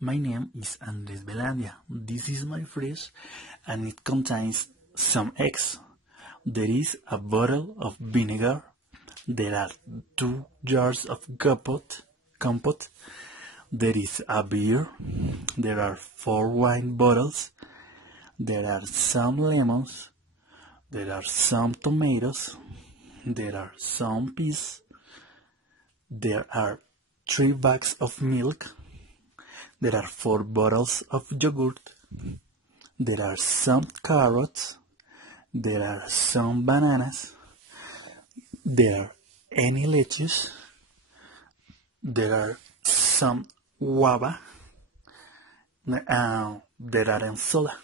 My name is Andres Velandia. This is my fridge and it contains some eggs. There is a bottle of vinegar. There are 2 jars of compote. There is a beer. There are 4 wine bottles. There are some lemons. There are some tomatoes. There are some peas. There are 3 bags of milk. There are 4 bottles of yogurt. There are some carrots. There are some bananas. There are any lettuce. There are some guava. There are ensalada.